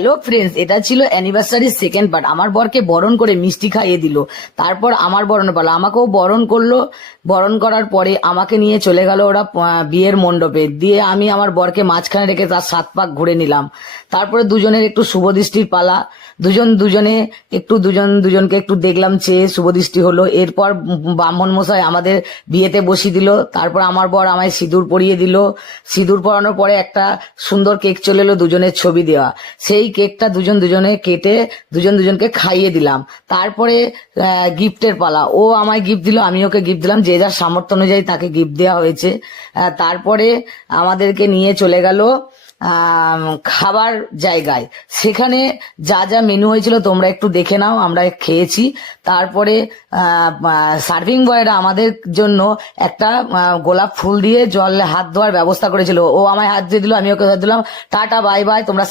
Hello friends, এটা ছিল অ্যানিভার্সারির second part. আমার বরকে বরণ করে মিষ্টি খাইয়ে দিল, তারপর আমার বরণ পালা, আমাকেও বরণ করলো। বরণ করার পরে আমাকে নিয়ে চলে গেল ওরা বিয়ের মণ্ডপে। দিয়ে আমি আমার বরকে মাঝখানে রেখে তার 7 পাক ঘুরে নিলাম। তারপরে দুজনের একটু শুভদৃষ্টির পালা। দুজন দুজনকে একটু দেখলাম, চেয়ে শুভদৃষ্টি হলো। এরপর ব্রাহ্মণ মশাই আমাদের বিয়েতে বসিয়ে দিল। তারপর আমার বর আমায় সিঁদুর পরিয়ে দিল। সিঁদুর পরানোর পরে একটা সুন্দর কেক চলে এলো, দুজনের ছবি দেওয়া। সেই কেকটা দুজনে কেটে দুজনকে খাইয়ে দিলাম। তারপরে গিফটের পালা। ও আমায় গিফট দিল, আমি ওকে গিফট দিলাম, যে যার সামর্থ্য অনুযায়ী তাকে গিফট দেওয়া হয়েছে। তারপরে আমাদেরকে নিয়ে চলে গেল খাবার জায়গায়। সেখানে যা যা মেনু হয়েছিল তোমরা একটু দেখে নাও, আমরা খেয়েছি। তারপরে সার্ভিং বয়রা আমাদের জন্য একটা গোলাপ ফুল দিয়ে জলে হাত ধোয়ার ব্যবস্থা করেছিল। ও আমায় হাত দিয়ে দিল, আমি ওকে হাত দিলাম। টাটা বাই বাই, তোমরা